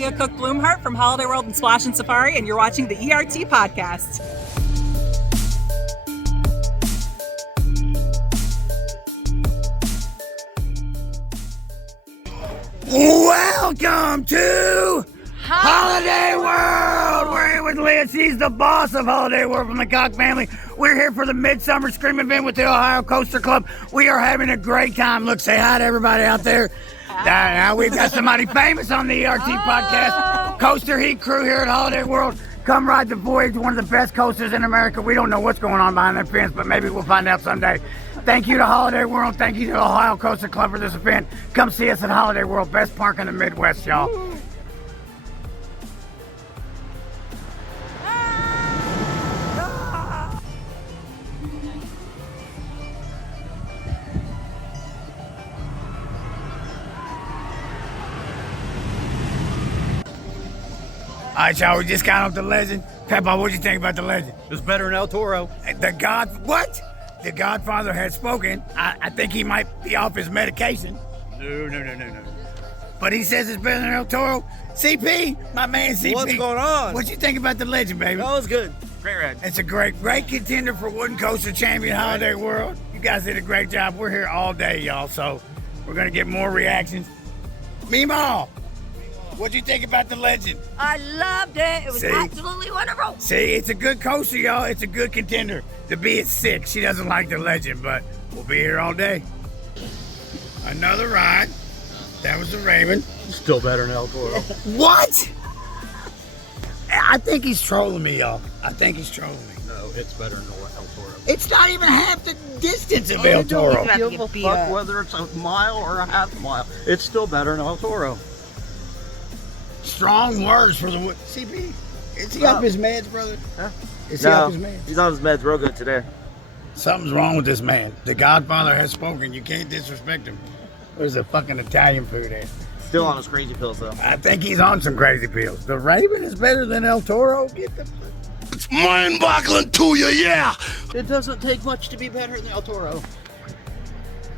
Leah Cook Bloomhart from Holiday World and Splash and Safari, and you're watching the ERT podcast. Welcome to Holiday World! We're here with Leah. She's the boss of Holiday World from the Cock family. We're here for the Midsummer Scream event with the Ohio Coaster Club. We are having a great time. Look, say hi to everybody out there. Now we've got somebody famous on the ERT podcast. Coaster Heat crew here at Holiday World. Come ride the Voyage, one of the best coasters in America. We don't know what's going on behind that fence, but maybe we'll find out someday. Thank you to Holiday World. Thank you to the Ohio Coaster Club for this event. Come see us at Holiday World. Best park in the Midwest, y'all. All right, y'all, we just got off the Legend. Peppa, what'd you think about the Legend? It was better than El Toro. What? The Godfather has spoken. I think he might be off his medication. No. But he says it's better than El Toro. CP, my man CP. What's going on? What you think about the Legend, baby? That was good. Great ride. It's a great contender for Wooden Coaster Champion Holiday World. You guys did a great job. We're here all day, y'all, so we're going to get more reactions. Meemaw, what'd you think about the Legend? I loved it. It was absolutely wonderful. See, it's a good coaster, y'all. It's a good contender. The bee is sick. She doesn't like the Legend, but we'll be here all day. Another ride. That was the Raven. Still better than El Toro. What? I think he's trolling me, y'all. I think he's trolling me. No, it's better than El Toro. It's not even half the distance of El Toro. Don't Give a fuck whether it's a mile or a half mile. It's still better than El Toro. Strong words for the CP. Is he off his meds, brother? Huh? Is he off his meds? He's on his meds real good today. Something's wrong with this man. The Godfather has spoken. You can't disrespect him. Where's the fucking Italian food at? Still on his crazy pills though. I think he's on some crazy pills. The Raven is better than El Toro. Get the mind-boggling to you, yeah. It doesn't take much to be better than El Toro.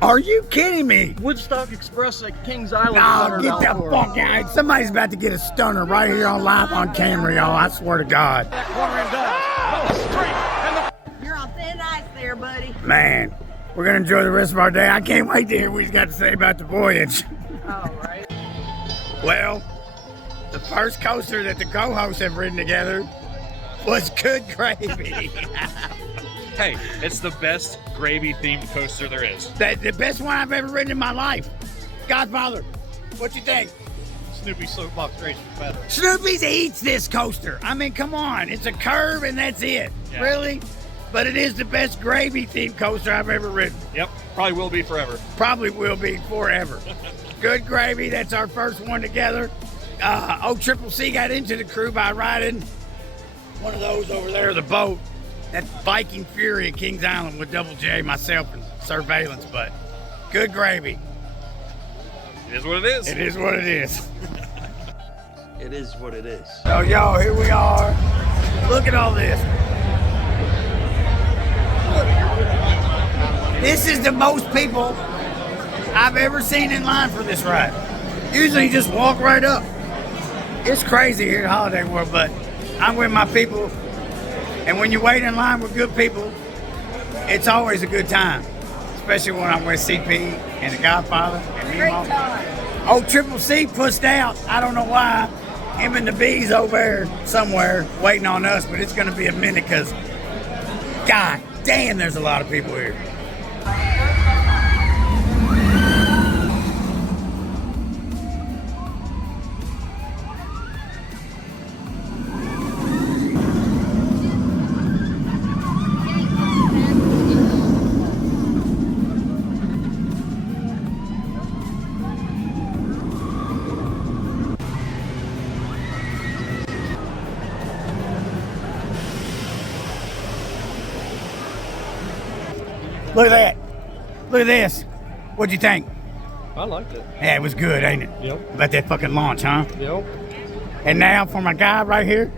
Are you kidding me? Woodstock Express at Kings Island. No, get the fuck out. Somebody's about to get a stunner right here on live on camera, y'all. I swear to God. You're on thin ice there, buddy. Man, we're going to enjoy the rest of our day. I can't wait to hear what he's got to say about the Voyage. All right. Well, the first coaster that the co-hosts have ridden together was Good Gravy. Hey, it's the best gravy-themed coaster there is. The best one I've ever ridden in my life. Godfather, what you think? Snoopy Soapbox Racing better. Snoopy's eats this coaster. I mean, come on. It's a curve and that's it. Yeah. Really? But it is the best gravy-themed coaster I've ever ridden. Yep, probably will be forever. Probably will be forever. Good Gravy, that's our first one together. OCCC got into the crew by riding one of those over there, the boat. That's Viking Fury at Kings Island with Double J, myself, and SirVeillance. But Good Gravy. It is what it is. It is what it is. It is what it is. So, y'all, here we are. Look at all this. This is the most people I've ever seen in line for this ride. Usually you just walk right up. It's crazy here at Holiday World, but I'm with my people. And when you wait in line with good people, it's always a good time. Especially when I'm with CP and the Godfather and me. Great time. OCCC pushed out. I don't know why. Him and the bees over there somewhere waiting on us, but it's going to be a minute because, God damn, there's a lot of people here. Look at that. Look at this. What'd you think? I liked it. Yeah, it was good, ain't it? Yep. About that fucking launch, huh? Yep. And now for my guy right here,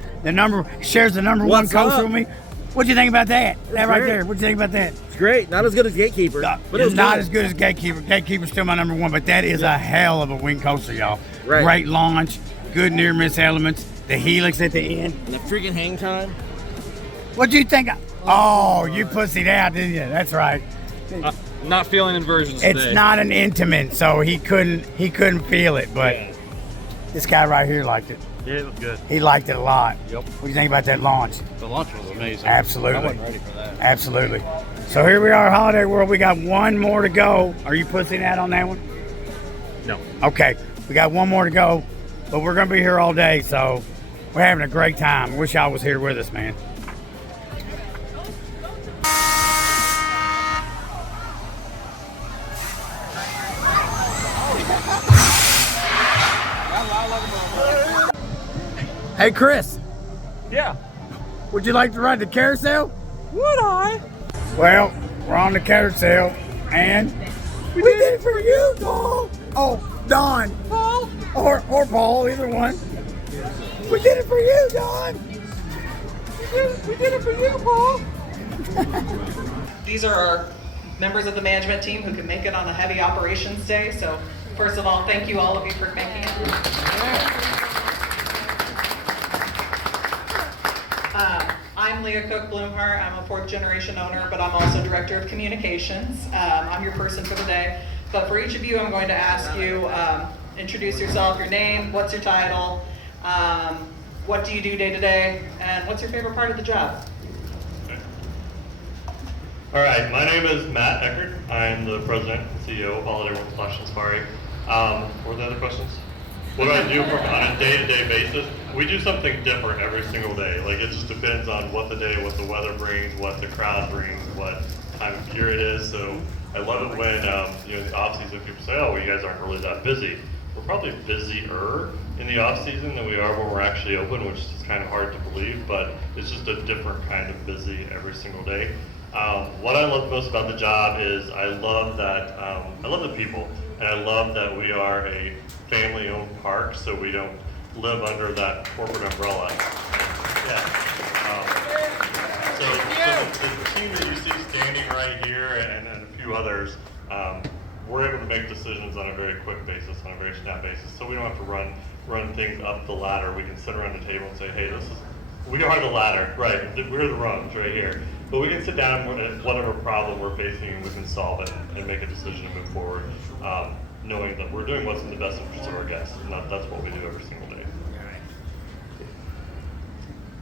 shares the number one What's coaster up? with me. What'd you think about that? That right great. there. What'd you think about that? It's great. Not as good as Gatekeeper, but it It's was not good. as good as Gatekeeper. Gatekeeper's still my number one, but that is a hell of a wing coaster, y'all. Right. Great launch, good near miss elements, the helix at the end. And the freaking hang time. What'd you think? Oh, you pussied out, didn't you? That's right. Not feeling inversions today. It's not an intimate, so he couldn't feel it, but this guy right here liked it. Yeah, it was good. He liked it a lot. Yep. What do you think about that launch? The lunch was amazing. Absolutely. I wasn't ready for that. Absolutely. So here we are, Holiday World. We got one more to go. Are you pussing out on that one? No. Okay. We got one more to go, but we're going to be here all day, so we're having a great time. Wish y'all was here with us, man. Hey, Chris. Yeah. Would you like to ride the carousel? Would I? Well, we're on the carousel, and we did it for you, Paul. Oh, Don. Paul? Or Paul, either one. We did it for you, Don. We did it for you, Paul. These are our members of the management team who can make it on a heavy operations day. So first of all, thank you all of you for making it. I'm Leah Cook Bloomhart. I'm a fourth generation owner, but I'm also director of communications. I'm your person for the day. But for each of you, I'm going to ask you, introduce yourself, your name, what's your title, what do you do day to day, and what's your favorite part of the job? All right, my name is Matt Eckert. I'm the president and CEO of Holiday World Splash and Safari. What were the other questions? What do I do on a day-to-day basis? We do something different every single day. Like, it just depends on what the day, what the weather brings, what the crowd brings, what time of year it is. So I love it when, in the off season, people say, "Oh, well, you guys aren't really that busy." We're probably busier in the off season than we are when we're actually open, which is kind of hard to believe, but it's just a different kind of busy every single day. What I love most about the job is I love that I love the people, and I love that we are a family-owned park, so we don't live under that corporate umbrella. Yeah. So the team that you see standing right here and a few others, we're able to make decisions on a very quick basis, on a very snap basis. So we don't have to run things up the ladder. We can sit around the table and say, "Hey, we are the ladder, right? We're the rungs right here." But we can sit down and whatever problem we're facing, and we can solve it and make a decision and move forward, knowing that we're doing what's in the best interest of our guests, and that's what we do every single day.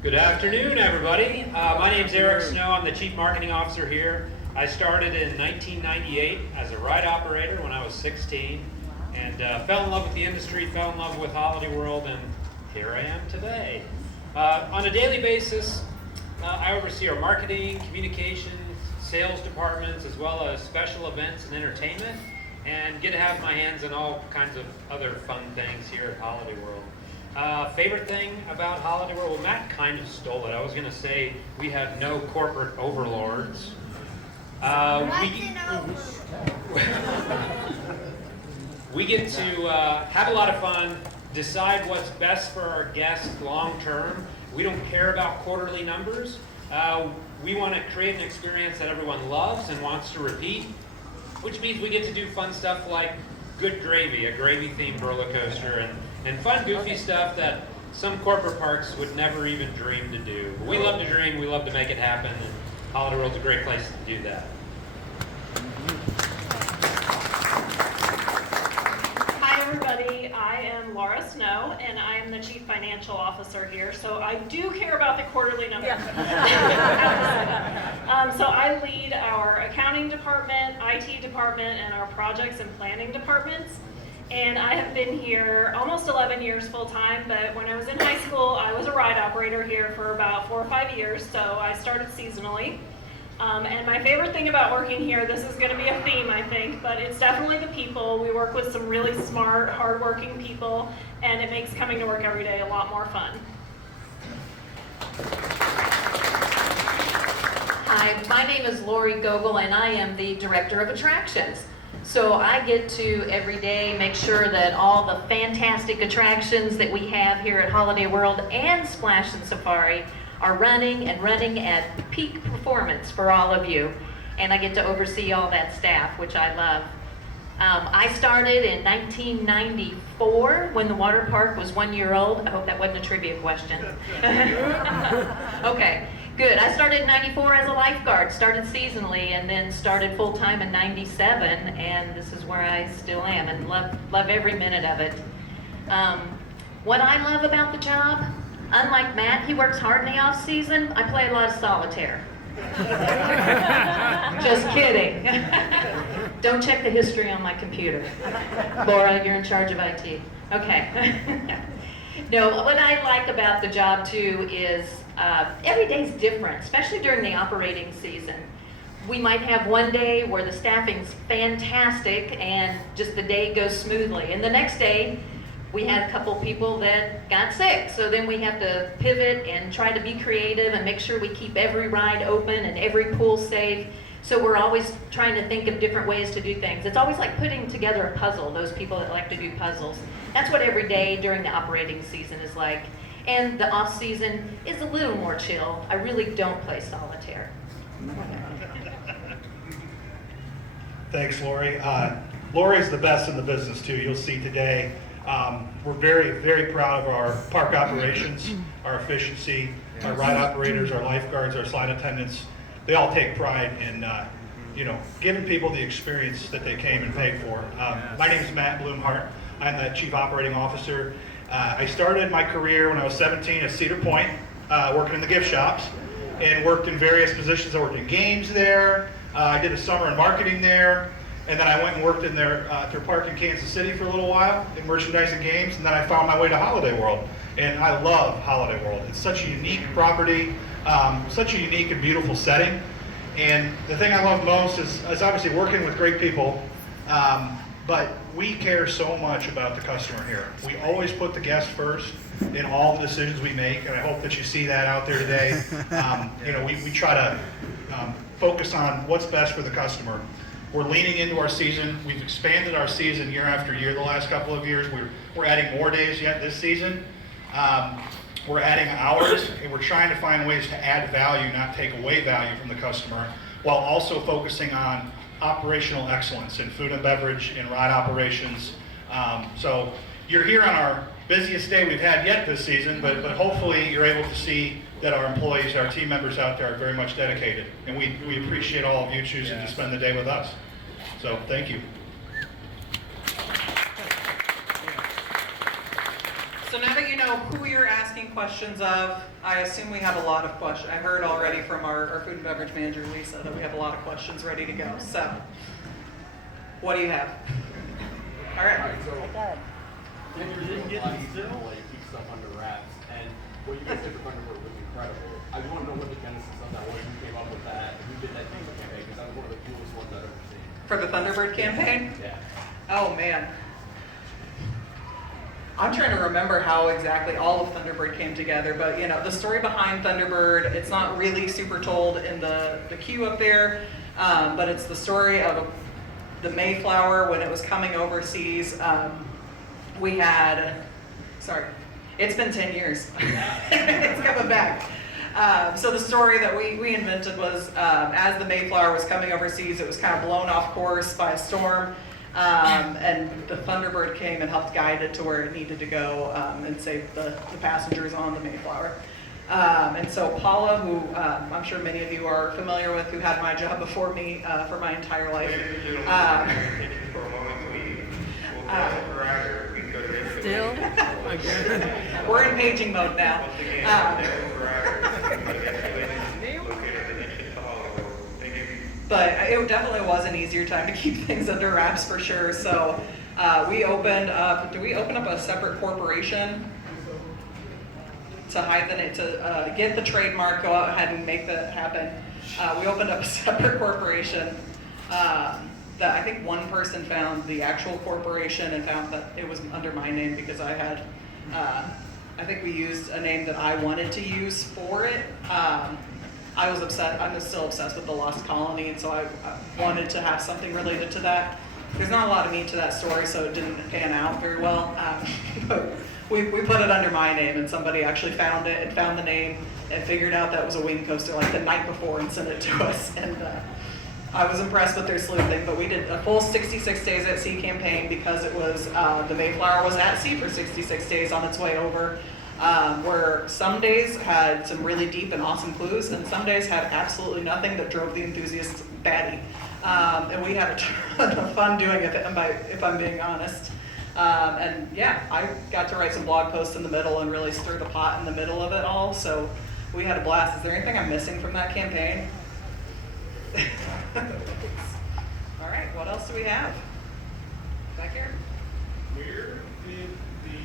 Good afternoon, everybody. My name's Eric Snow. I'm the Chief Marketing Officer here. I started in 1998 as a ride operator when I was 16, and fell in love with the industry, fell in love with Holiday World, and here I am today. On a daily basis, I oversee our marketing, communications, sales departments, as well as special events and entertainment, and get to have my hands in all kinds of other fun things here at Holiday World. Favorite thing about Holiday World? Well, Matt kind of stole it. I was going to say we have no corporate overlords. We get to have a lot of fun, decide what's best for our guests long term. We don't care about quarterly numbers. We want to create an experience that everyone loves and wants to repeat, which means we get to do fun stuff like Good Gravy, a gravy-themed roller coaster, and fun, goofy stuff that some corporate parks would never even dream to do. But we love to dream, we love to make it happen, and Holiday World's a great place to do that. Hi everybody, I am Laura Snow and I am the Chief Financial Officer here, so I do care about the quarterly numbers. So I lead our accounting department, IT department, and our projects and planning departments. And I have been here almost 11 years full time, but when I was in high school, I was a ride operator here for about 4 or 5 years, so I started seasonally. And my favorite thing about working here, this is going to be a theme, I think, but it's definitely the people. We work with some really smart, hardworking people, and it makes coming to work every day a lot more fun. Hi, my name is Lori Gogol, and I am the Director of Attractions. So I get to every day make sure that all the fantastic attractions that we have here at Holiday World and Splash and Safari are running and running at peak performance for all of you. And I get to oversee all that staff, which I love. I started in 1994 when the water park was 1 year old. I hope that wasn't a trivia question. Okay, good. I started in 94 as a lifeguard, started seasonally, and then started full-time in 97, and this is where I still am, and love every minute of it. What I love about the job, unlike Matt, he works hard in the off-season, I play a lot of solitaire. Just kidding. Don't check the history on my computer. Laura, you're in charge of IT. Okay. No, what I like about the job too is every day's different, especially during the operating season. We might have one day where the staffing's fantastic and just the day goes smoothly, and the next day we had a couple people that got sick, so then we have to pivot and try to be creative and make sure we keep every ride open and every pool safe. So we're always trying to think of different ways to do things. It's always like putting together a puzzle, those people that like to do puzzles. That's what every day during the operating season is like. And the off season is a little more chill. I really don't play solitaire. Thanks, Lori. Lori's the best in the business too, you'll see today. We're very, very proud of our park operations, our efficiency, our ride operators, our lifeguards, our slide attendants. They all take pride in, giving people the experience that they came and paid for. My name is Matt Bloomhart. I'm the Chief Operating Officer. I started my career when I was 17 at Cedar Point, working in the gift shops, and worked in various positions. I worked in games there. I did a summer in marketing there. And then I went and worked in their park in Kansas City for a little while in merchandising games, and then I found my way to Holiday World. And I love Holiday World. It's such a unique property, such a unique and beautiful setting. And the thing I love most is obviously working with great people, but we care so much about the customer here. We always put the guest first in all the decisions we make, and I hope that you see that out there today. We try to focus on what's best for the customer. We're leaning into our season. We've expanded our season year after year the last couple of years. We're adding more days yet this season. We're adding hours, and we're trying to find ways to add value, not take away value from the customer, while also focusing on operational excellence in food and beverage and ride operations. So you're here on our busiest day we've had yet this season, but hopefully you're able to see that our employees, our team members out there are very much dedicated. And we appreciate all of you choosing to spend the day with us. So thank you. So now that you know who you're asking questions of, I assume we have a lot of questions. I heard already from our food and beverage manager, Lisa, that we have a lot of questions ready to go. So, what do you have? All right. So, when you're doing like keep stuff under wraps, and what you guys did for Thunderbird was incredible. I just want to know what the genesis of that was. Who came up with that? Who did that campaign? Because that was one of the coolest ones I've ever seen. For the Thunderbird campaign? Yeah. Oh man. I'm trying to remember how exactly all of Thunderbird came together, but the story behind Thunderbird, it's not really super told in the queue up there, but it's the story of the Mayflower when it was coming overseas. We had, it's been 10 years. It's coming back. So the story that we invented was as the Mayflower was coming overseas, it was kind of blown off course by a storm. And the Thunderbird came and helped guide it to where it needed to go and save the passengers on the Mayflower. And so Paula, who I'm sure many of you are familiar with, who had my job before me for my entire life. Still? We're in paging mode now. But it definitely was an easier time to keep things under wraps for sure. So we opened up, did we open up a separate corporation to hide the name, to get the trademark, go out ahead and make that happen? We opened up a separate corporation that I think one person found the actual corporation and found that it was under my name because I had, I think we used a name that I wanted to use for it. I was upset, I'm still obsessed with the Lost Colony, and so I wanted to have something related to that. There's not a lot of meat to that story, so it didn't pan out very well. But we put it under my name, and somebody actually found it and found the name and figured out that was a wing coaster like the night before and sent it to us. And I was impressed with their sleuthing, but we did a full 66 days at sea campaign because it was the Mayflower was at sea for 66 days on its way over. Where some days had some really deep and awesome clues, and some days had absolutely nothing that drove the enthusiasts batty. And we had a ton of fun doing it, if I'm being honest. And yeah, I got to write some blog posts in the middle and really stir the pot in the middle of it all, so we had a blast. Is there anything I'm missing from that campaign? All right, what else do we have? Back here? Where did the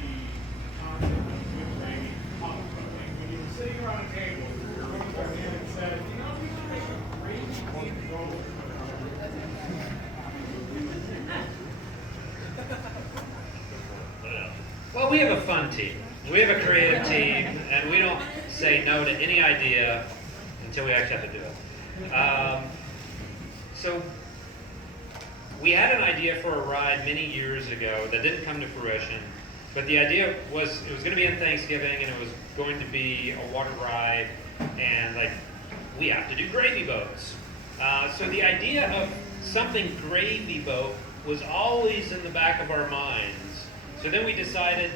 concept of good training come from? Like when you were sitting around a table, someone came in and said, you know, we should make a great team go. Well, we have a fun team. We have a creative team, and we don't say no to any idea until we actually have to do it. So we had an idea for a ride many years ago that didn't come to fruition, but the idea was it was going to be in Thanksgiving, and it was going to be a water ride, and like we have to do gravy boats. So the idea of something gravy boat was always in the back of our minds. So then we decided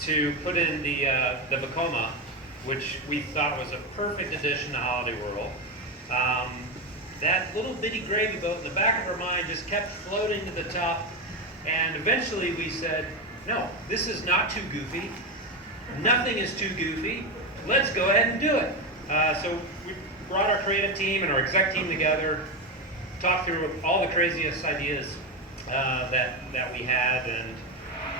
to put in the Vekoma, which we thought was a perfect addition to Holiday World. That little bitty gravy boat in the back of our mind just kept floating to the top, and eventually we said, no, this is not too goofy. Nothing is too goofy. Let's go ahead and do it. So we brought our creative team and our exec team together, talked through all the craziest ideas that we had, and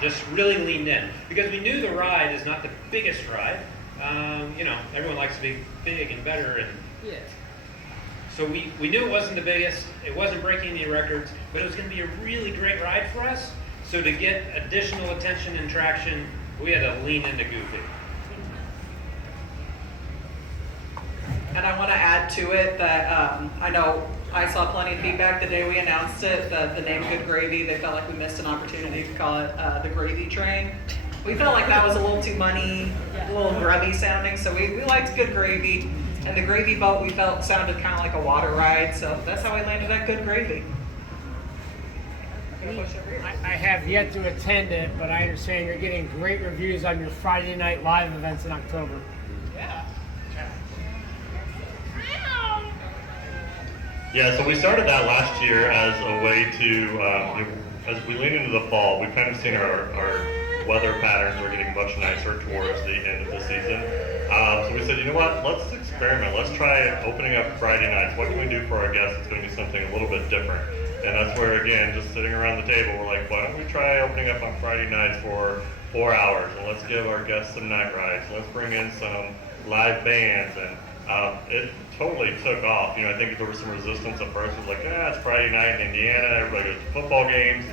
just really leaned in. Because we knew the ride is not the biggest ride. You know, everyone likes to be big and better, and Yeah. so we knew it wasn't the biggest, it wasn't breaking any records, but it was going to be a really great ride for us. So to get additional attention and traction, we had to lean into Goofy. And I want to add to it that I know I saw plenty of feedback the day we announced it, the name Good Gravy. They felt like we missed an opportunity to call it the Gravy Train. We felt like that was a little too money, a little grubby sounding, so we liked Good Gravy. And the gravy boat we felt sounded kind of like a water ride, so that's how we landed at Good Gravy. I have yet to attend it, but I understand you're getting great reviews on your Friday night live events in October. Yeah. Yeah, so we started that last year as a way to, as we lean into the fall, we've kind of seen our weather patterns are getting much nicer towards the end of the season. So we said, you know what, let's experiment. Let's try opening up Friday nights. What can we do for our guests that's going to be something a little bit different? And that's where, again, just sitting around the table, we're like, why don't we try opening up on Friday nights for 4 hours, and let's give our guests some night rides. Let's bring in some live bands, and it totally took off. You know, I think there was some resistance at first. It was like, it's Friday night in Indiana, everybody goes to football games.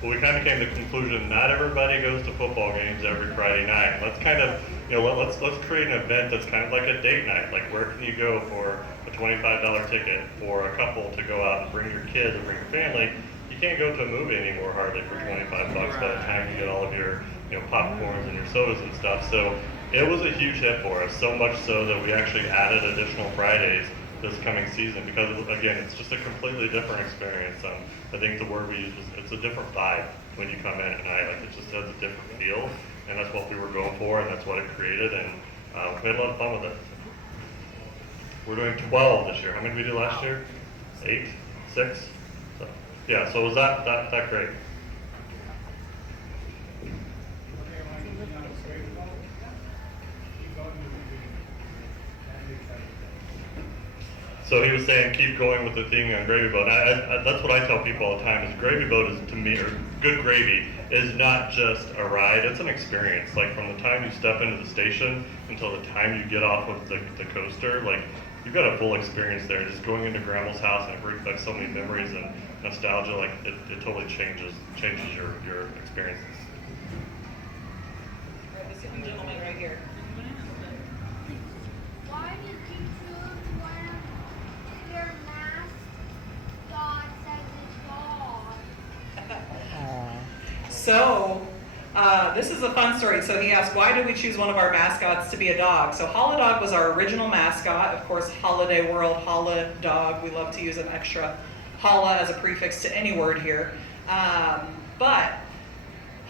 But we kind of came to the conclusion not everybody goes to football games every Friday night. Let's kind of, you know, let's create an event that's kind of like a date night. Like, where can you go for a $25 ticket for a couple to go out and bring your kids and bring your family? You can't go to a movie anymore hardly for $25 by the time you get all of your, you know, popcorns and your sodas and stuff. So it was a huge hit for us, so much so that we actually added additional Fridays this coming season, because again, it's just a completely different experience. I think the word we used was it's a different vibe when you come in at night. Like, it just has a different feel, and that's what we were going for, and that's what it created, and we had a lot of fun with it. We're doing 12 this year. How many did we do last year? 8? 6? So, yeah, so was that great? So he was saying, keep going with the theme on Gravy Boat. That's what I tell people all the time, is Gravy Boat is, to me, or Good Gravy, is not just a ride, it's an experience. Like, from the time you step into the station until the time you get off of the coaster, like, you've got a full experience there. Just going into Grandma's house, and it brings back so many memories and nostalgia, like, it totally changes your experiences. All right, this young gentleman right here. Why did you choose wear your mask? God says it's God. So, This is a fun story. So he asked, why did we choose one of our mascots to be a dog? So Holodog was our original mascot. Of course, Holiday World, Holodog. We love to use an extra holla as a prefix to any word here. But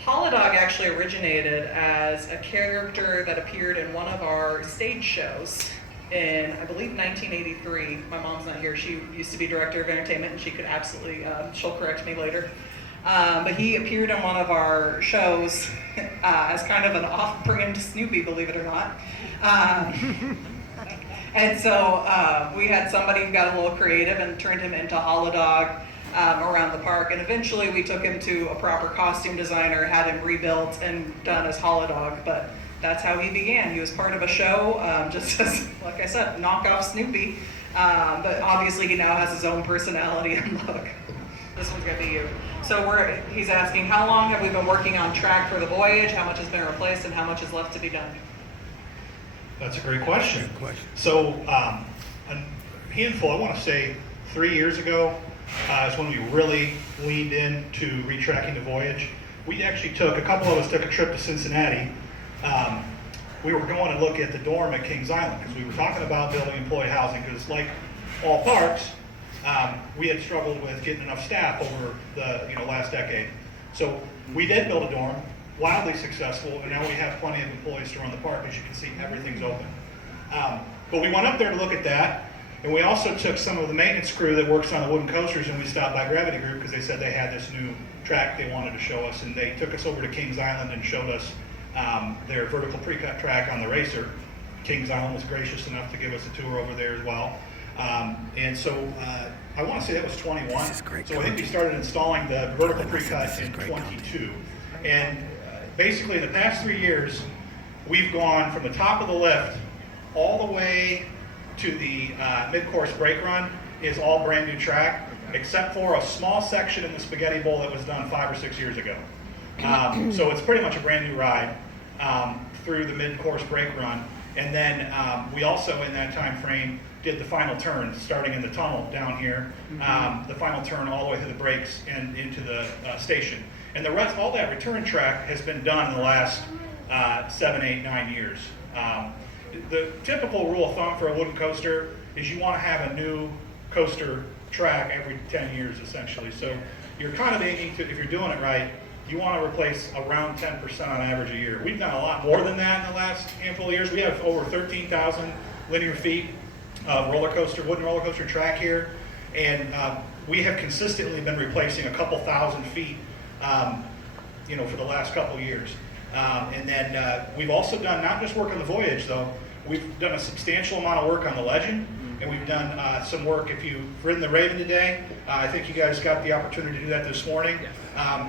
Holodog actually originated as a character that appeared in one of our stage shows in, I believe, 1983. My mom's not here. She used to be director of entertainment, and she could absolutely, she'll correct me later. But he appeared in one of our shows as kind of an off-brand Snoopy, believe it or not. And so we had somebody who got a little creative and turned him into Holodog around the park. And eventually we took him to a proper costume designer, had him rebuilt and done as Holodog. But that's how he began. He was part of a show, just as, like I said, knockoff Snoopy. But obviously he now has his own personality and look. This one's gonna be you. So he's asking, how long have we been working on track for the voyage? How much has been replaced and how much is left to be done? That's a great question. So a handful, I want to say 3 years ago, is when we really leaned into retracking the voyage. We actually took, a couple of us took a trip to Cincinnati. We were going to look at the dorm at Kings Island because we were talking about building employee housing because like all parks, we had struggled with getting enough staff over the last decade. So we did build a dorm, wildly successful, and now we have plenty of employees to run the park. As you can see, everything's open. But we went up there to look at that, and we also took some of the maintenance crew that works on the wooden coasters, and we stopped by Gravity Group because they said they had this new track they wanted to show us, and they took us over to Kings Island and showed us their vertical pre-cut track on the racer. Kings Island was gracious enough to give us a tour over there as well. And so I want to say that was 21. So I think we started installing the vertical pre-cut in 22. And basically in the past 3 years, we've gone from the top of the lift all the way to the mid-course brake run is all brand new track, except for a small section in the Spaghetti Bowl that was done 5 or 6 years ago. So it's pretty much a brand new ride through the mid-course brake run. And then we also, in that time frame, did the final turn, starting in the tunnel down here, the final turn all the way through the brakes and into the station. And the rest, all that return track has been done in the last 7, 8, 9 years. The typical rule of thumb for a wooden coaster is you want to have a new coaster track every 10 years, essentially. So you're kind of aiming to, if you're doing it right, you want to replace around 10% on average a year. We've done a lot more than that in the last handful of years. We have over 13,000 linear feet of wooden roller coaster track here, and we have consistently been replacing a couple thousand feet, for the last couple years. And then we've also done not just work on the voyage, though. We've done a substantial amount of work on the Legend, and we've done some work. If you've ridden the Raven today, I think you guys got the opportunity to do that this morning.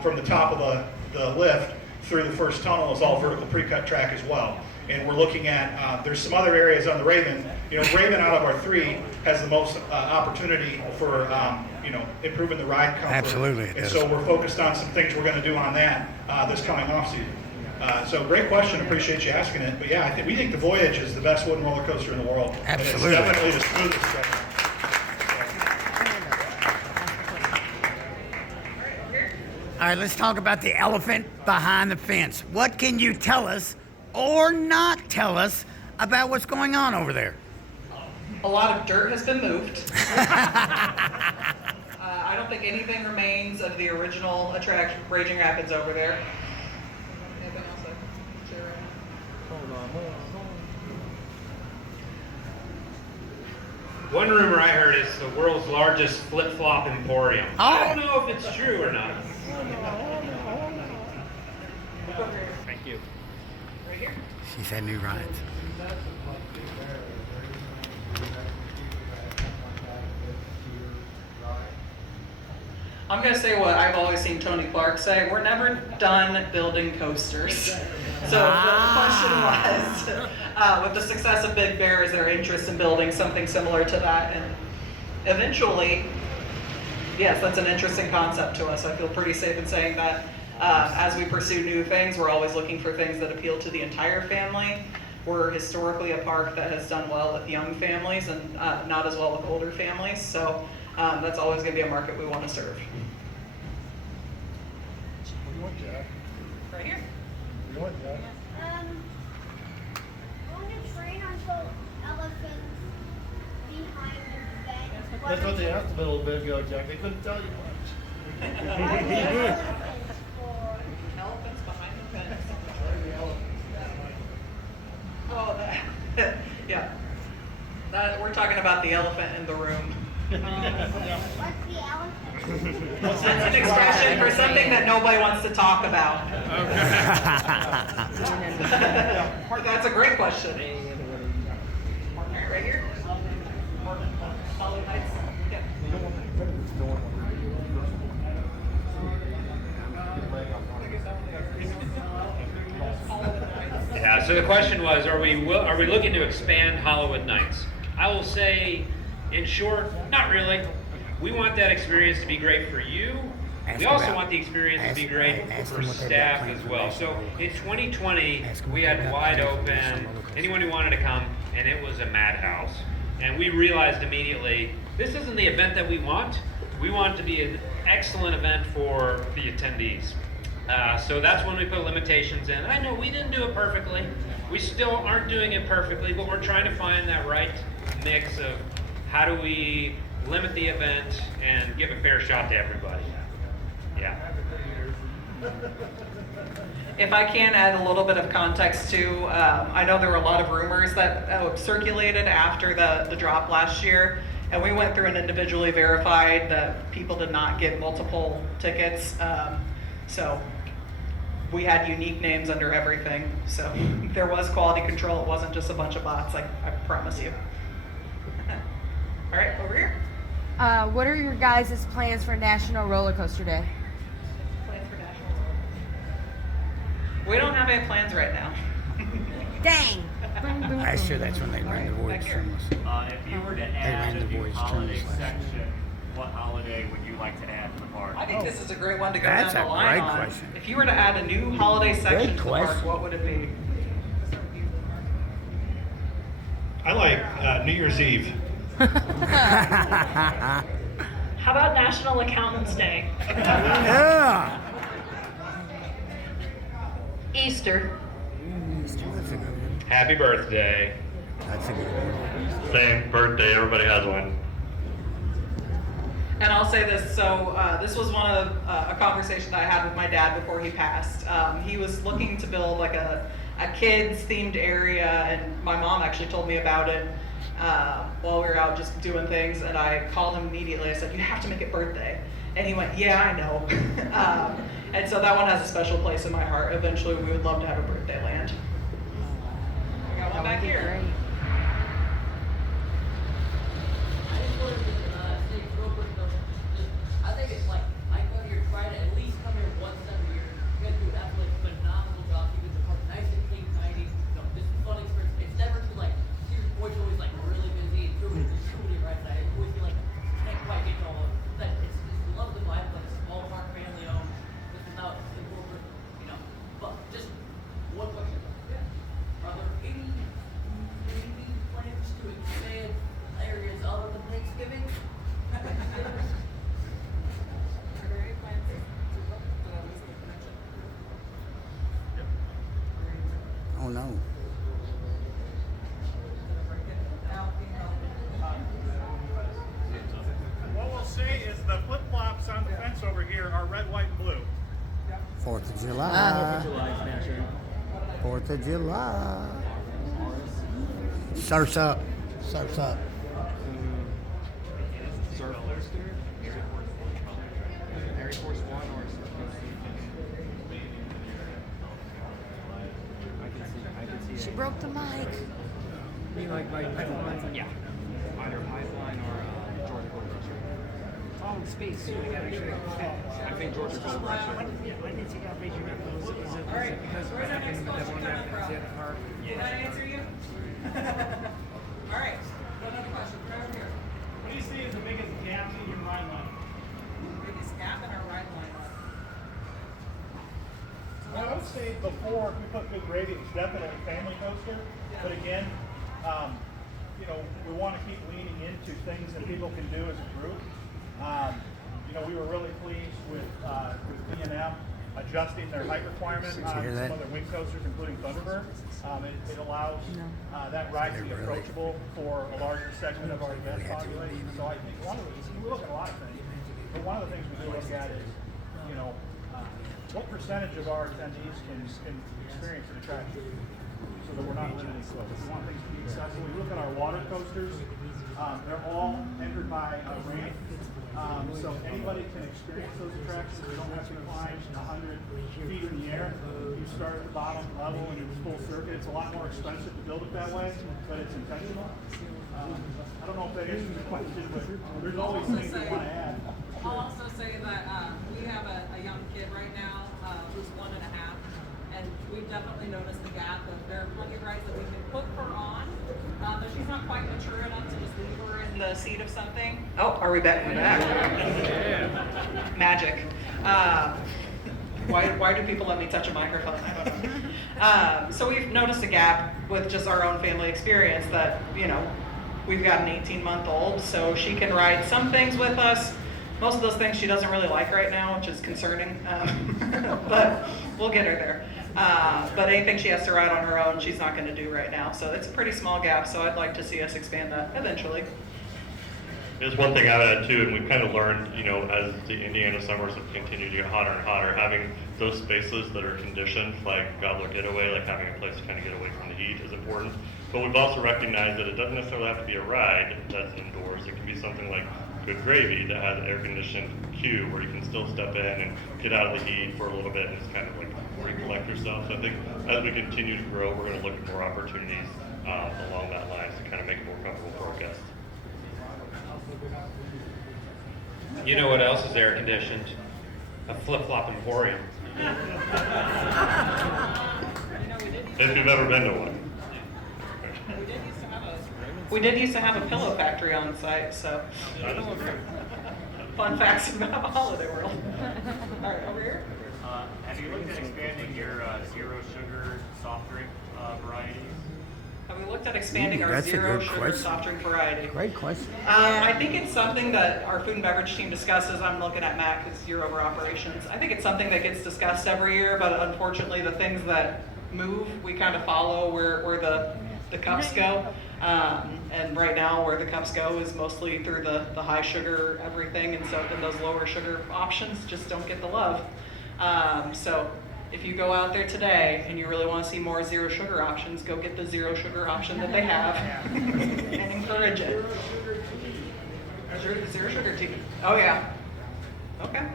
From the top of the lift through the first tunnel is all vertical pre-cut track as well. And we're looking at, there's some other areas on the Raven. Raven out of our 3 has the most opportunity for, improving the ride comfort. Absolutely. And so we're focused on some things we're going to do on that this coming off season. So great question, appreciate you asking it. But yeah, we think the Voyage is the best wooden roller coaster in the world. Absolutely. And it's definitely the smoothest. All right, let's talk about the elephant behind the fence. What can you tell us or not tell us about what's going on over there? A lot of dirt has been moved. I don't think anything remains of the original attraction, Raging Rapids, over there. Anything else I can share right now? One rumor I heard is the world's largest flip-flop emporium. I don't know if it's true or not. Thank you. Right here. She said new rides. I'm going to say what I've always seen Tony Clark say, we're never done building coasters. So the question was, with the success of Big Bear, is there interest in building something similar to that? And eventually, yes, that's an interesting concept to us. I feel pretty safe in saying that as we pursue new things, we're always looking for things that appeal to the entire family. We're historically a park that has done well with young families and not as well with older families. So that's always going to be a market we want to serve. Right here. On the train, I saw elephants behind the bed. That's what they asked a little bit ago, Jack. They couldn't tell you much. Elephants behind the fence. Oh, that, yeah. We're talking about the elephant in the room. What's the elephant? That's an expression for something that nobody wants to talk about. That's a great question. Right here? Hollywood Heights. Yeah. Yeah, so the question was, are we looking to expand Hollywood Nights? I will say, in short, not really. We want that experience to be great for you. We also want the experience to be great for staff as well. So in 2020, we had wide open, anyone who wanted to come, and it was a madhouse. And we realized immediately, this isn't the event that we want. We want it to be an excellent event for the attendees. So that's when we put limitations in. I know we didn't do it perfectly. We still aren't doing it perfectly, but we're trying to find that right mix of how do we limit the event and give a fair shot to everybody. Yeah. If I can add a little bit of context too, I know there were a lot of rumors that circulated after the drop last year, and we went through and individually verified that people did not get multiple tickets. So we had unique names under everything. So there was quality control. It wasn't just a bunch of bots, I promise you. All right, over here. What are your guys' plans for National Roller Coaster Day? Plans for National Roller Coaster. We don't have any plans right now. Dang! I'm sure that's when they ran the voyage from us. If you were to add a new holiday section, what holiday would you like to add to the park? I think this is a great one to go That's down the a line great on. question. If you were to add a new holiday section Great to the park, question. what would it be? I like New Year's Eve. How about National Accountants Day? Yeah. Easter. That's a good one. Happy birthday. That's a good one. Same birthday, everybody has one. And I'll say this, so this was one of a conversation that I had with my dad before he passed. He was looking to build like a kids themed area, and my mom actually told me about it while we were out just doing things, and I called him immediately. I said, you have to make it birthday. And he went, yeah, I know. And so that one has a special place in my heart. Eventually we would love to have a birthday land. We got one back here. I think it's like, I come here, try to at least come here once every year. You guys do an absolutely phenomenal job keeping the park nice and clean, tidy. You know, this is a fun experience. It's never too like, your boys always like really busy and truly right side. I always feel like, can't quite get to all of it. But it's love the vibe, like a small park, family owned. This is now it's corporate, you know. But just one question. Are there any plans to expand areas other than Thanksgiving? Oh no. What we'll say is the flip-flops on the fence over here are red, white, and blue. 4th of July. 4th of July. Surf's up. Surf's up. Surf Coaster? Air Force One or Surf Coaster? She broke the mic. You like pipeline? Yeah. Either pipeline or Georgia Gold Rush. Oh, space. So we gotta actually. I think Georgia Gold Rush. When did you get Beijing? Was it because Where's our next question coming from? the park? Did I answer you? All right, another question, right over here. What do you see as the biggest gap in your ride line? Biggest gap in our ride lineup. Well, I would say before, if we put good grading, it's definitely a family coaster. But again, you know, we want to keep leaning into things that people can do as a group. You know, we were really pleased with B&M adjusting their height requirement Did you on hear some that? other wing coasters, including Thunderbird. It allows that ride to be approachable for a larger segment of our guest population. So I think we look at a lot of things, but one of the things we do look at is, what percentage of our attendees can experience an attraction, so that we're not limiting to it. We want things to be accessible. We look at our water coasters. They're all entered by ramp. So anybody can experience those attractions. You don't have to climb 100 feet in the air. You start at the bottom level and it's full circuit. It's a lot more expensive to build it that way, but it's intentional. I don't know if that answers your question, but there's always things we want to add. I'll also say that we have a young kid right now who's 1.5, and we've definitely noticed the gap. That there are plenty of rides that we can put her on, but she's not quite mature enough to just leave her in the seat of something. Oh, are we back? We're back. Magic. Why do people let me touch a microphone? I don't know. So we've noticed a gap with just our own family experience that, we've got an 18-month-old, so she can ride some things with us. Most of those things she doesn't really like right now, which is concerning, but we'll get her there. But anything she has to ride on her own, she's not going to do right now. So it's a pretty small gap, so I'd like to see us expand that eventually. There's one thing I would add too, and we've kind of learned, as the Indiana summers have continued to get hotter and hotter, having those spaces that are conditioned, like Gobbler Getaway, like having a place to kind of get away from the heat is important. But we've also recognized that it doesn't necessarily have to be a ride that's indoors. It can be something like Good Gravy that has an air-conditioned queue where you can still step in and get out of the heat for a little bit and just kind of like recollect yourself. So I think as we continue to grow, we're going to look at more opportunities along that line to kind of make it more comfortable for our guests. You know what else is air conditioned? A flip-flop emporium. If you've ever been to one. We did used to have a pillow factory on site, so fun facts about Holiday World. All right, over here. Have you looked at expanding your zero sugar soft drink varieties? Have we looked at expanding our zero sugar soft drink variety? Great question. I think it's something that our food and beverage team discusses. I'm looking at Matt because you're over operations. I think it's something that gets discussed every year, but unfortunately the things that move, we kind of follow where the cups go. And right now where the cups go is mostly through the high sugar everything, and so then those lower sugar options just don't get the love. So if you go out there today and you really want to see more zero sugar options, go get the zero sugar option that they have and encourage it. Zero sugar tea. Oh yeah. Okay.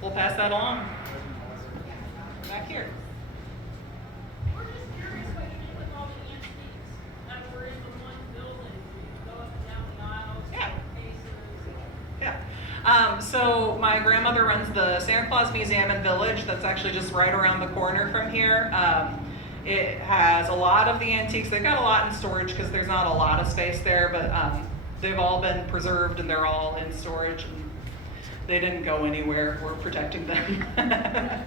We'll pass that along. Back here. We're just curious what you did with all the antiques that were in the one building. You go up and down the aisles, Yeah. So my grandmother runs the Santa Claus Museum and Village. That's actually just right around the corner from here. It has a lot of the antiques. They've got a lot in storage because there's not a lot of space there, but they've all been preserved and they're all in storage and they didn't go anywhere. We're protecting them. Any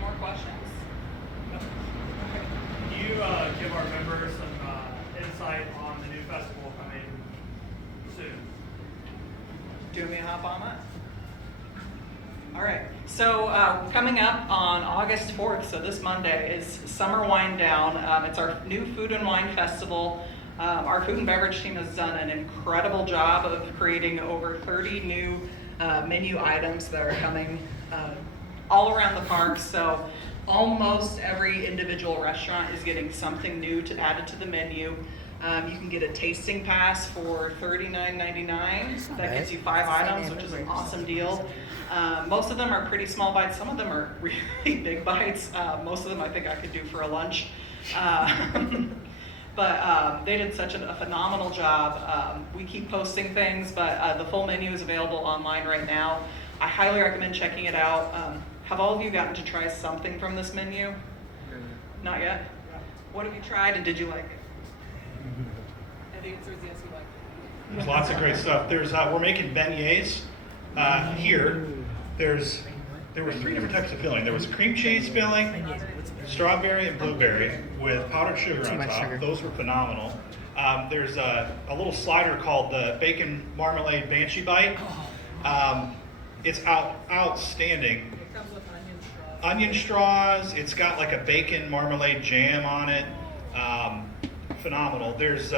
more questions? Can you give our members some insight on the new festival coming soon? Do you want me to hop on that? All right. So coming up on August 4th, so this Monday, is Summer Wine Down. It's our new food and wine festival. Our food and beverage team has done an incredible job of creating over 30 new menu items that are coming all around the park. So almost every individual restaurant is getting something new to add to the menu. You can get a tasting pass for $39.99. That gets you 5 items, which is an awesome deal. Most of them are pretty small bites. Some of them are really big bites. Most of them I think I could do for a lunch. But they did such a phenomenal job. We keep posting things, but the full menu is available online right now. I highly recommend checking it out. Have all of you gotten to try something from this menu? Not yet? What have you tried and did you like it? And the answer is yes, you like it. There's lots of great stuff. We're making beignets here. There were 3 different types of filling. There was cream cheese filling, strawberry and blueberry with powdered sugar on top. Those were phenomenal. There's a little slider called the Bacon Marmalade Banshee Bite. It's outstanding. It comes with onion straws. Onion straws. It's got like a bacon marmalade jam on it. Phenomenal. There's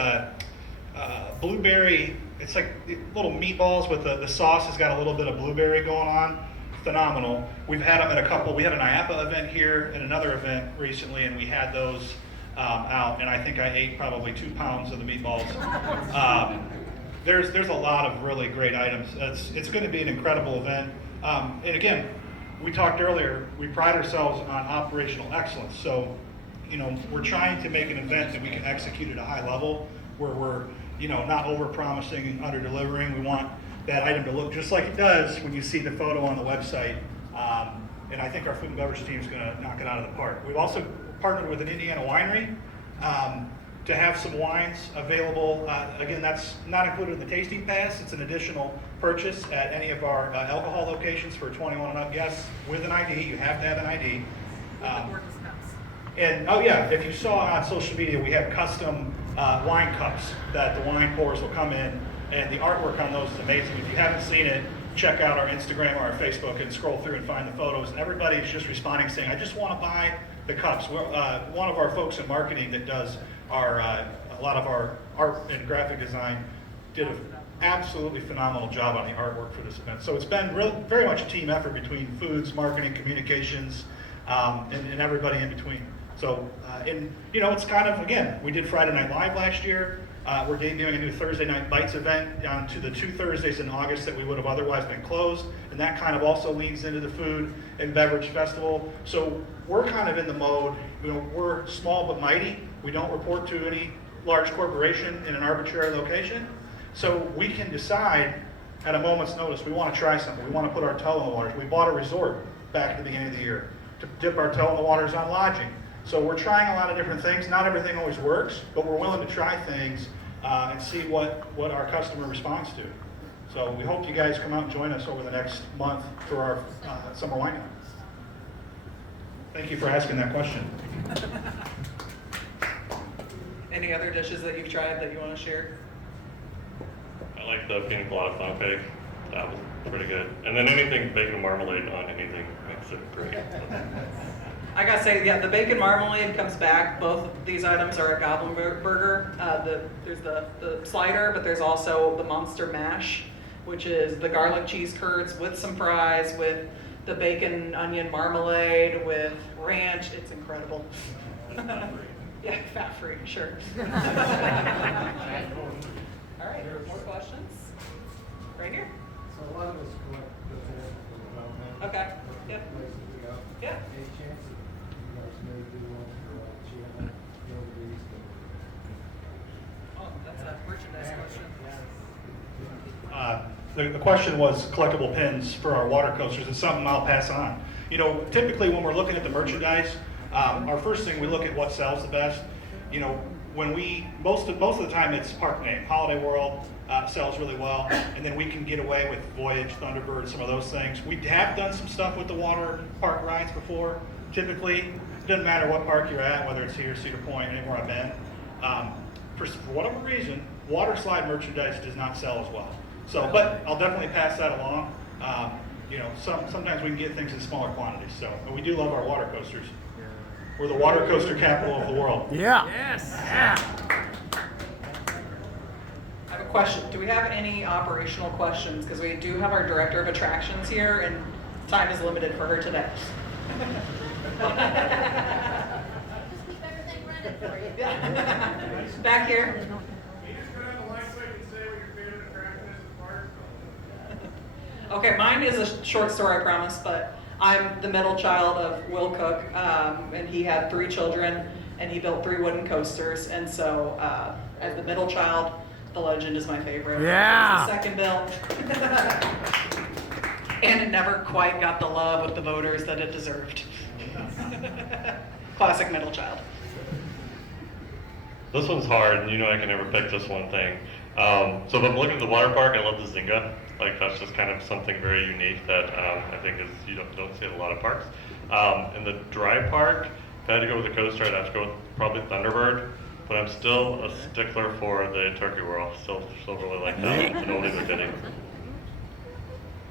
blueberry. It's like little meatballs with the sauce has got a little bit of blueberry going on. Phenomenal. We've had them at a couple. We had an IAPA event here and another event recently, and we had those out. And I think I ate probably 2 pounds of the meatballs. There's a lot of really great items. It's going to be an incredible event. And again, we talked earlier. We pride ourselves on operational excellence. So, we're trying to make an event that we can execute at a high level, where we're not over-promising and under-delivering. We want that item to look just like it does when you see the photo on the website. And I think our food and beverage team is going to knock it out of the park. We've also partnered with an Indiana winery to have some wines available. Again, that's not included in the tasting pass. It's an additional purchase at any of our alcohol locations for 21 and up guests with an ID. You have to have an ID. And oh yeah, if you saw on social media, we have custom wine cups that the wine pours will come in, and the artwork on those is amazing. If you haven't seen it, check out our Instagram or our Facebook and scroll through and find the photos. And everybody's just responding saying, I just want to buy the cups. One of our folks in marketing that does a lot of our art and graphic design did an absolutely phenomenal job on the artwork for this event. So it's been very much a team effort between foods, marketing, communications, and everybody in between. So, it's kind of, again, we did Friday Night Live last year. We're debuting a new Thursday Night Bites event on to the 2 Thursdays in August that we would have otherwise been closed. And that kind of also leads into the food and beverage festival. So we're kind of in the mode, we're small but mighty. We don't report to any large corporation in an arbitrary location. So we can decide at a moment's notice, we want to try something. We want to put our toe in the waters. We bought a resort back at the beginning of the year to dip our toe in the waters on lodging. So we're trying a lot of different things. Not everything always works, but we're willing to try things and see what our customer responds to. So we hope you guys come out and join us over the next month for our summer wine night. Thank you for asking that question. Any other dishes that you've tried that you want to share? I like the pina colada funnel cake. That was pretty good. And then anything bacon marmalade on anything makes it great. I gotta say, yeah, the bacon marmalade comes back. Both of these items are a Goblin Burger. There's the slider, but there's also the Monster Mash, which is the garlic cheese curds with some fries, with the bacon onion marmalade, with ranch. It's incredible. Yeah, fat-free, sure. All right, more questions? Right here. So a lot of us collect the development. Okay, yep. Places to go. Yeah. Any chance that you guys may do one for Channel, Gilbert? Oh, that's a merchandise question. The question was collectible pins for our water coasters. It's something I'll pass on. Typically when we're looking at the merchandise, our first thing we look at what sells the best. When most of the time it's park name. Holiday World sells really well, and then we can get away with Voyage, Thunderbird, some of those things. We have done some stuff with the water park rides before. Typically, it doesn't matter what park you're at, whether it's here, Cedar Point, anywhere I've been. For whatever reason, water slide merchandise does not sell as well. So, but I'll definitely pass that along. Sometimes we can get things in smaller quantities. So, but we do love our water coasters. We're the water coaster capital of the world. Yeah. Yes. Yeah. I have a question. Do we have any operational questions? Because we do have our director of attractions here, and time is limited for her today. Just keep everything running for you. Back here. Can you just go down the line so I can say what your favorite attraction is at the park? Okay, mine is a short story, I promise, but I'm the middle child of Will Cook, and he had 3 children, and he built 3 wooden coasters, and so as the middle child, the Legend is my favorite. Yeah. It's the second built. And it never quite got the love with the voters that it deserved. Classic middle child. This one's hard, and I can never pick just one thing. So if I'm looking at the water park, I love the Zynga. Like that's just kind of something very unique that I think is you don't see at a lot of parks. In the dry park, if I had to go with a coaster, I'd have to go with probably Thunderbird. but I'm still a stickler for the turkey whirl. Still really like that. It's an oldie but goodie.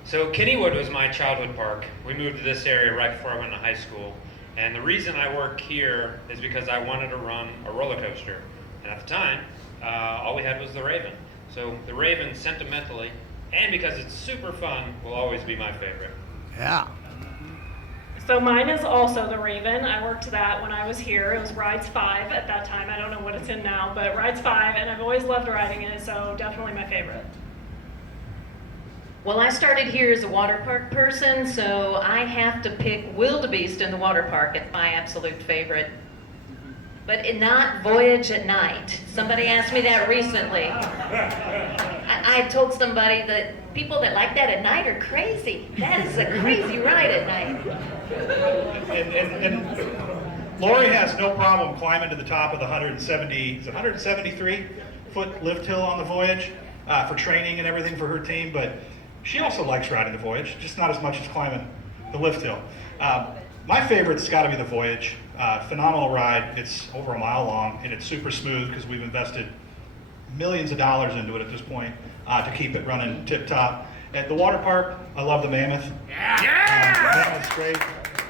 So Kennywood was my childhood park. We moved to this area right before I went to high school. And the reason I work here is because I wanted to run a roller coaster. And at the time, all we had was the Raven. So the Raven, sentimentally, and because it's super fun, will always be my favorite. Yeah. So mine is also the Raven. I worked that when I was here. It was Rides 5 at that time. I don't know what it's in now, but Rides 5, and I've always loved riding it, so definitely my favorite. Well, I started here as a water park person, so I have to pick Wildebeest in the water park. It's my absolute favorite. But not Voyage at Night. Somebody asked me that recently. I told somebody that people that like that at night are crazy. That is a crazy ride at night. And Lori has no problem climbing to the top of the 173-foot lift hill on the Voyage for training and everything for her team, but she also likes riding the Voyage, just not as much as climbing the lift hill. My favorite's got to be the Voyage. Phenomenal ride. It's over a mile long, and it's super smooth because we've invested millions of dollars into it at this point to keep it running tip-top. At the water park, I love the Mammoth. Yeah! Mammoth's great.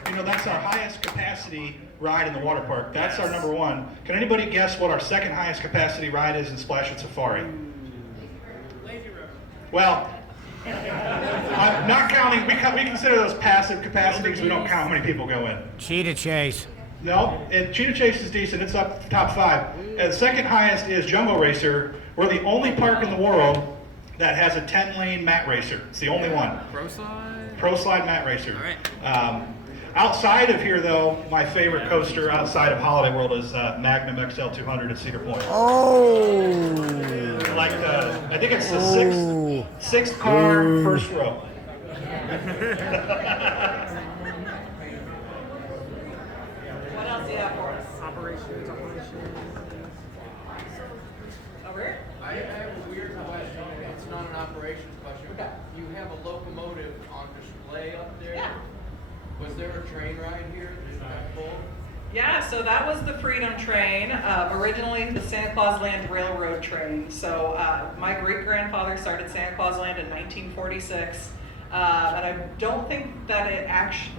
You know, that's our highest capacity ride in the water park. That's our number one. Can anybody guess what our second highest capacity ride is in Splash and Safari? Well, I'm not counting, we consider those passive capacities. We don't count how many people go in. Cheetah Chase. No, Cheetah Chase is decent. It's up to top 5. And the second highest is Jumbo Racer. We're the only park in the world that has a 10-lane mat racer. It's the only one. Pro Slide? Pro Slide mat racer. All right. Outside of here, though, my favorite coaster outside of Holiday World is Magnum XL 200 at Cedar Point. Oh! Like, I think it's the sixth car, first row. What else do you have for us? Operations. Over here? I have a weird question. It's not an operations question. Okay. You have a locomotive on display up there. Yeah. Was there a train ride here that got full? Yeah, so that was the Freedom Train, originally the Santa Claus Land Railroad train. So my great-grandfather started Santa Claus Land in 1946, and I don't think that it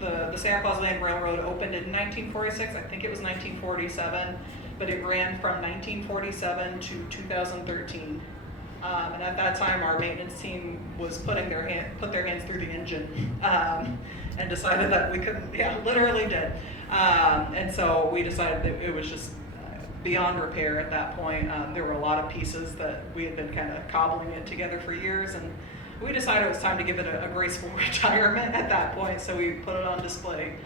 the Santa Claus Land Railroad opened in 1946. I think it was 1947, but it ran from 1947 to 2013. And at that time, our maintenance team was put their hands through the engine and decided that we couldn't. Yeah, literally did. And so we decided that it was just beyond repair at that point. There were a lot of pieces that we had been kind of cobbling it together for years, and we decided it was time to give it a graceful retirement at that point. So we put it on display,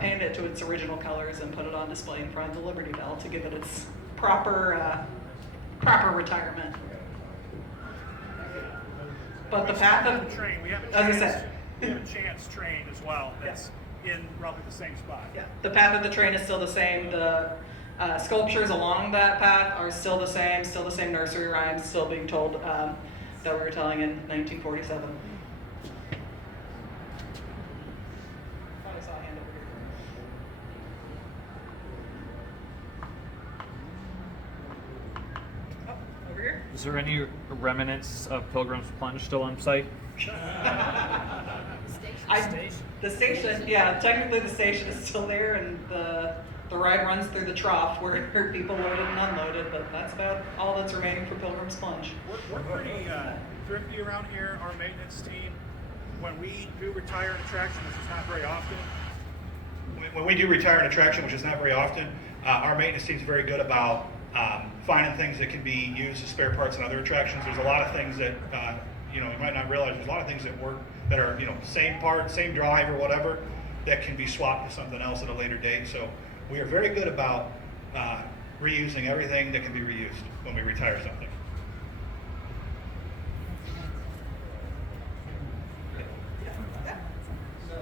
painted it to its original colors, and put it on display in front of the Liberty Bell to give it its proper retirement. But the path of the train, we have a chance train as well. That's in roughly the same spot. Yeah, the path of the train is still the same. The sculptures along that path are still the same nursery rhymes still being told that we were telling in 1947. I saw a hand over here. Oh, over here? Is there any remnants of Pilgrim's Plunge still on site? The station, yeah, technically the station is still there, and the ride runs through the trough where people loaded and unloaded, but that's about all that's remaining for Pilgrim's Plunge. We're pretty thrifty around here, our maintenance team. When we do retire an attraction, which is not very often. When we do retire an attraction, which is not very often, our maintenance team is very good about finding things that can be used as spare parts in other attractions. There's a lot of things that you might not realize. There's a lot of things that work that are same part, same drive or whatever, that can be swapped to something else at a later date. So we are very good about reusing everything that can be reused when we retire something. So,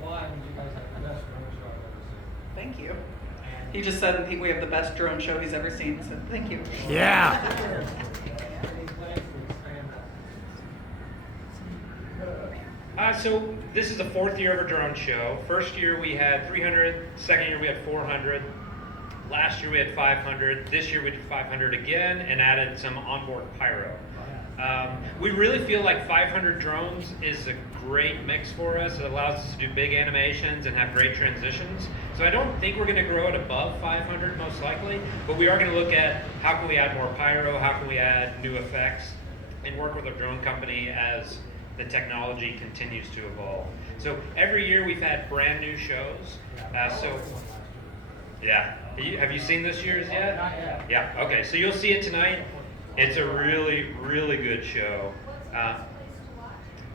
why would you guys have the best drone show I've ever seen? Thank you. He just said we have the best drone show he's ever seen, so thank you. Yeah. So this is the 4th year of our drone show. First year we had 300, second year we had 400. Last year we had 500. This year we did 500 again and added some onboard pyro. We really feel like 500 drones is a great mix for us. It allows us to do big animations and have great transitions. So I don't think we're going to grow it above 500 most likely, but we are going to look at how can we add more pyro, how can we add new effects, and work with our drone company as the technology continues to evolve. So every year we've had brand new shows. Yeah. Have you seen this year's yet? Not yet. Yeah, okay, so you'll see it tonight. It's a really, really good show.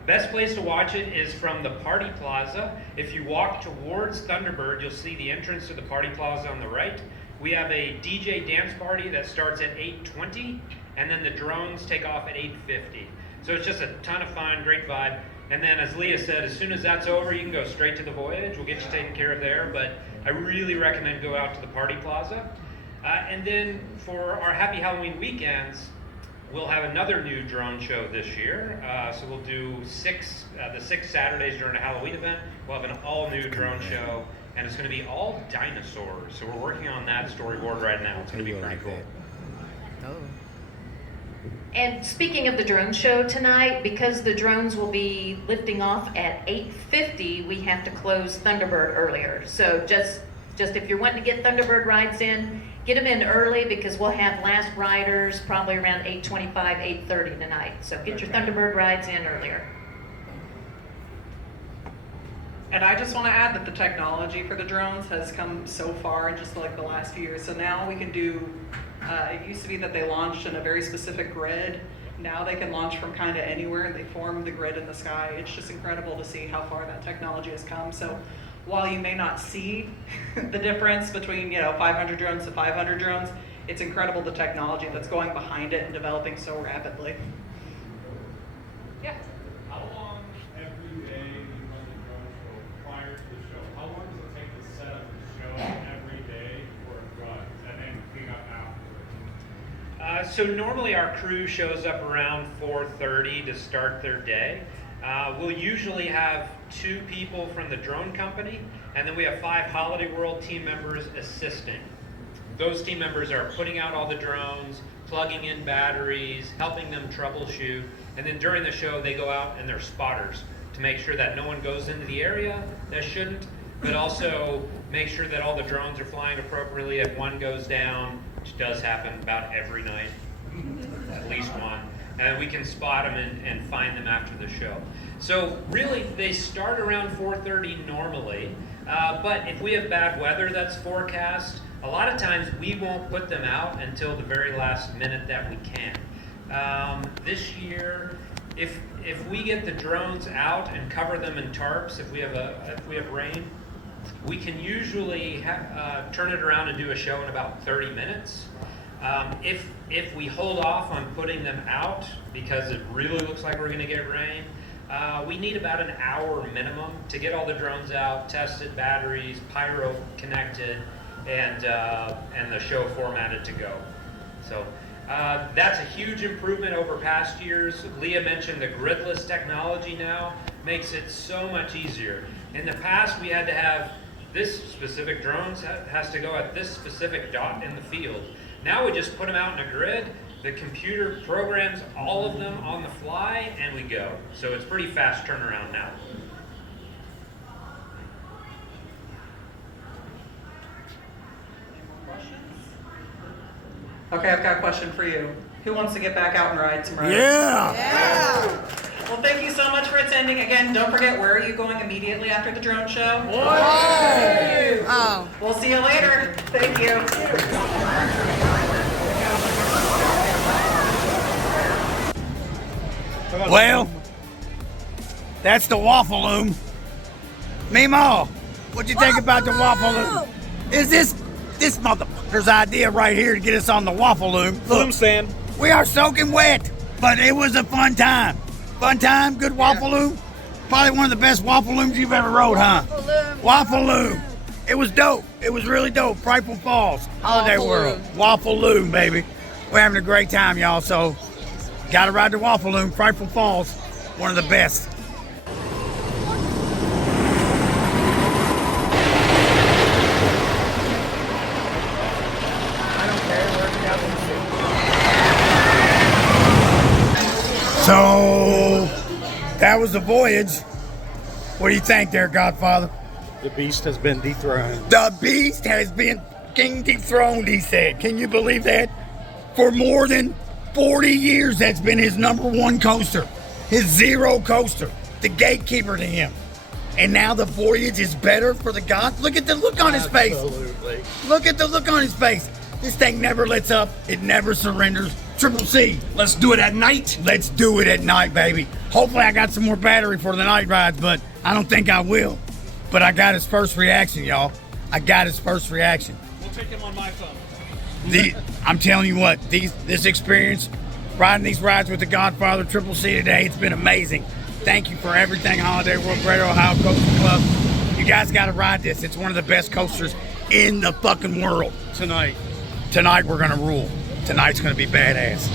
Best place to watch it is from the Party Plaza. If you walk towards Thunderbird, you'll see the entrance to the Party Plaza on the right. We have a DJ dance party that starts at 8:20, and then the drones take off at 8:50. So it's just a ton of fun, great vibe. And then as Leah said, as soon as that's over, you can go straight to the Voyage. We'll get you taken care of there, but I really recommend go out to the Party Plaza. And then for our Happy Halloween weekends, we'll have another new drone show this year. So we'll do the 6 Saturdays during a Halloween event. We'll have an all-new drone show, and it's going to be all dinosaurs. So we're working on that storyboard right now. It's going to be pretty cool. And speaking of the drone show tonight, because the drones will be lifting off at 8:50, we have to close Thunderbird earlier. So just if you're wanting to get Thunderbird rides in, get them in early because we'll have last riders probably around 8:25, 8:30 tonight. So get your Thunderbird rides in earlier. And I just want to add that the technology for the drones has come so far in just like the last few years. So now we can do, it used to be that they launched in a very specific grid. Now they can launch from kind of anywhere and they form the grid in the sky. It's just incredible to see how far that technology has come. So while you may not see the difference between 500 drones to 500 drones, it's incredible the technology that's going behind it and developing so rapidly. Yeah. How long every day do you run the drone show prior to the show? How long does it take to set up the show every day before it runs and then clean up afterwards? So normally our crew shows up around 4:30 to start their day. We'll usually have 2 people from the drone company, and then we have 5 Holiday World team members assisting. Those team members are putting out all the drones, plugging in batteries, helping them troubleshoot, and then during the show they go out and they're spotters to make sure that no one goes into the area that shouldn't, but also make sure that all the drones are flying appropriately. If one goes down, which does happen about every night, at least one, and we can spot them and find them after the show. So really, they start around 4:30 normally, but if we have bad weather that's forecast, a lot of times we won't put them out until the very last minute that we can. This year, if we get the drones out and cover them in tarps, if we have rain, we can usually turn it around and do a show in about 30 minutes. If we hold off on putting them out because it really looks like we're going to get rain, we need about an hour minimum to get all the drones out, tested, batteries, pyro connected, and the show formatted to go. So that's a huge improvement over past years. Leah mentioned the gridless technology now makes it so much easier. In the past, we had to have this specific drone has to go at this specific dot in the field. Now we just put them out in a grid, the computer programs all of them on the fly, and we go. So it's pretty fast turnaround now. Okay, I've got a question for you. Who wants to get back out and ride some rides? Yeah! Well, thank you so much for attending. Again, don't forget, where are you going immediately after the drone show? Oh. We'll see you later. Thank you. Well, that's the waffle loom. Meemaw, what'd you think about the waffle loom? Is this motherfucker's idea right here to get us on the waffle loom? Look, stand. we are soaking wet, but it was a fun time. Fun time, good waffle loom. Probably one of the best waffle looms you've ever rode, huh? Waffle loom. It was dope. It was really dope. Frightful Falls, Holiday World. Waffle loom, baby. We're having a great time, y'all, so gotta ride the waffle loom. Frightful Falls, one of the best. that was the voyage. What do you think there, Godfather? The beast has been dethroned. The beast has been king dethroned, he said. Can you believe that? For more than 40 years, that's been his #1 coaster. His zero coaster. The gatekeeper to him. And now the voyage is better for the God. Look at the look on his face. Absolutely. Look at the look on his face. This thing never lets up. It never surrenders. Triple C. Let's do it at night. Let's do it at night, baby. Hopefully I got some more battery for the night rides, but I don't think I will. But I got his first reaction, y'all. I got his first reaction. We'll take him on my phone. I'm telling you what, this experience, riding these rides with the Godfather Triple C today, it's been amazing. Thank you for everything, Holiday World Greater Ohio Coaster Club. You guys got to ride this. It's one of the best coasters in the fucking world. Tonight we're going to rule. Tonight's going to be badass.